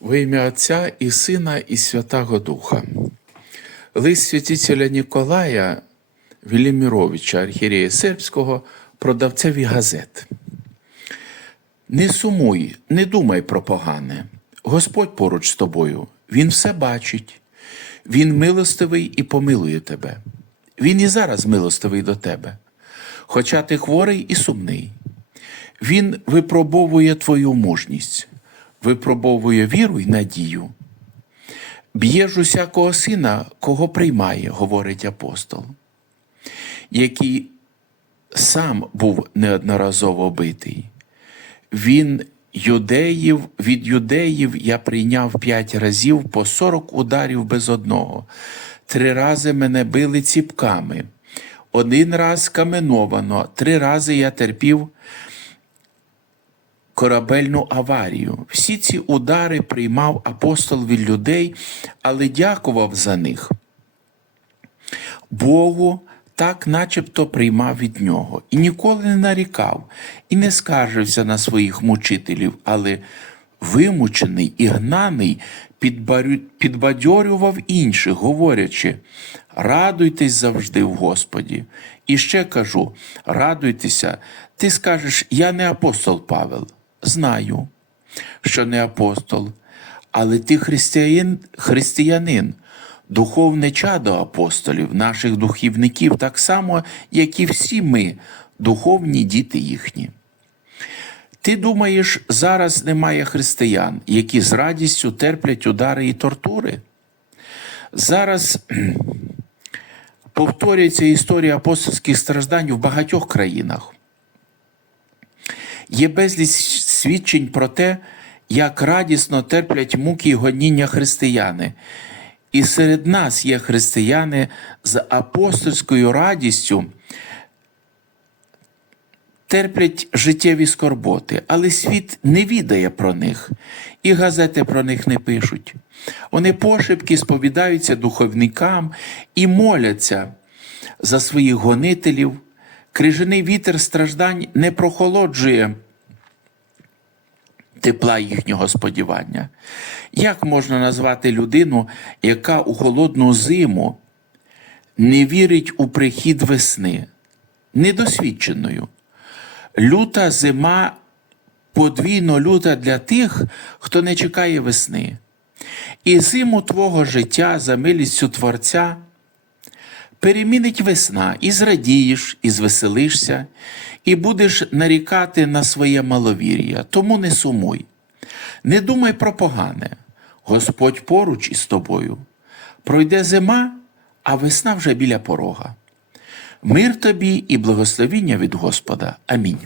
Во ім'я Отця і Сина, і Святого Духа. Лист святителя Ніколая Веліміровича, архієрея Сербського, продавцеві газет. Не сумуй, не думай про погане. Господь поруч з тобою, Він все бачить, Він милостивий і помилує тебе. Він і зараз милостивий до тебе, хоча ти хворий і сумний. Він випробовує твою мужність, випробовує віру й надію. Б'є ж усякого сина, кого приймає, говорить апостол, який сам був неодноразово битий. Він юдеїв, від юдеїв я прийняв п'ять разів по сорок ударів без одного. Три рази мене били ціпками, один раз каменовано, три рази я терпів корабельну аварію. Всі ці удари приймав апостол від людей, але дякував за них. Богу так начебто приймав від нього, і ніколи не нарікав, і не скаржився на своїх мучителів, але вимучений і гнаний підбадьорював інших, говорячи: радуйтесь завжди в Господі. І ще кажу: радуйтеся, ти скажеш, я не апостол Павел. Знаю, що не апостол, але ти християнин, християнин, духовне чадо апостолів, наших духівників, так само, як і всі ми, духовні діти їхні. Ти думаєш, зараз немає християн, які з радістю терплять удари і тортури? Зараз повторюється історія апостольських страждань в багатьох країнах. Є безліч свідчень про те, як радісно терплять муки і гоніння християни. І серед нас є християни з апостольською радістю, терплять життєві скорботи, але світ не відає про них, і газети про них не пишуть. Вони пошепки сповідаються духовникам і моляться за своїх гонителів. Крижаний вітер страждань не прохолоджує тепла їхнього сподівання. Як можна назвати людину, яка у холодну зиму не вірить у прихід весни, недосвідченою? Люта зима подвійно люта для тих, хто не чекає весни. І зиму твого життя за милістю Творця перемінить весна, і зрадієш, і звеселишся, і будеш нарікати на своє маловір'я. Тому не сумуй. Не думай про погане. Господь поруч із тобою. Пройде зима, а весна вже біля порога. Мир тобі і благословіння від Господа. Амінь.